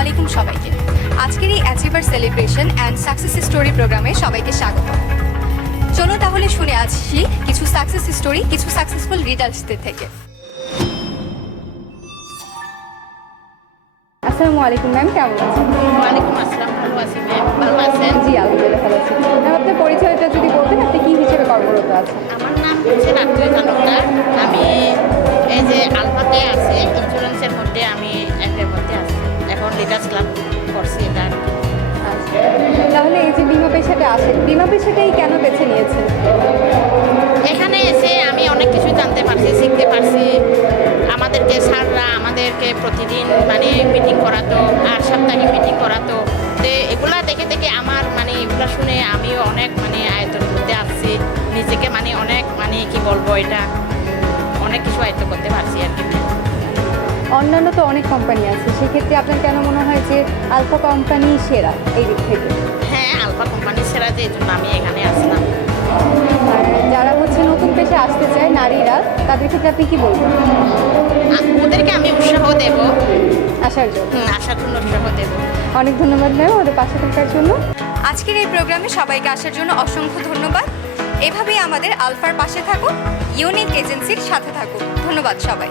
আলাইকুম সবাইকে। আজকের এই achiever celebration and success story প্রোগ্রামে সবাইকে স্বাগত। চলো তাহলে শুনে আসছি কিছু সাকসেস স্টোরি কিছু সাকসেসফুল রিডার্সদের থেকে। আসসালামু আলাইকুম ম্যাম কেমন আছেন? ওয়ালাইকুম আসসালাম ভালো আছি ম্যাম ভালো আছেন? জি আলহামদুলিল্লাহ ভালো আছি। ম্যাম আপনার পরিচয়টা যদি বলতেন আপনি কি হিসেবে কর্মরত আছেন? আমার নাম হচ্ছে রাত্রি তালুকদার। আমি এই যে আলফাতে আছি ক্লাব করছি এটা আর কি। তাহলে এই যে বিমা পেশাটা আসেন বিমা পেশাটাই কেন বেছে নিয়েছেন? এখানে এসে আমি অনেক কিছু জানতে পারছি শিখতে পারছি। আমাদেরকে স্যাররা আমাদেরকে প্রতিদিন মানে মিটিং করাতো আর সাপ্তাহিক মিটিং করাতো। তো এগুলা দেখে দেখে আমার মানে এগুলা শুনে আমিও অনেক মানে আয়ত্তের মধ্যে আসছি নিজেকে মানে অনেক মানে কি বলব এটা? অনেক কিছু আয়ত্ত করতে পারছি আর কি। অন্যান্য তো অনেক কোম্পানি আছে। সেক্ষেত্রে আপনার কেন মনে হয় যে আলফা কোম্পানি সেরা এই দিক থেকে? হ্যাঁ আলফা কোম্পানি সেরা যে জন্য আমি এখানে আসলাম। আর যারা হচ্ছে নতুন পেশে আসতে চায় নারীরা তাদের ক্ষেত্রে আপনি কি বলবেন? ওদেরকে আমি উৎসাহ দেব। আসার জন্য। হুম, আসার জন্য উৎসাহ দেব। অনেক ধন্যবাদ ম্যাম ওদের পাশে থাকার জন্য। আজকের এই প্রোগ্রামে সবাইকে আসার জন্য অসংখ্য ধন্যবাদ। এভাবেই আমাদের আলফার পাশে থাকুন ইউনিক এজেন্সির সাথে থাকুন। ধন্যবাদ সবাই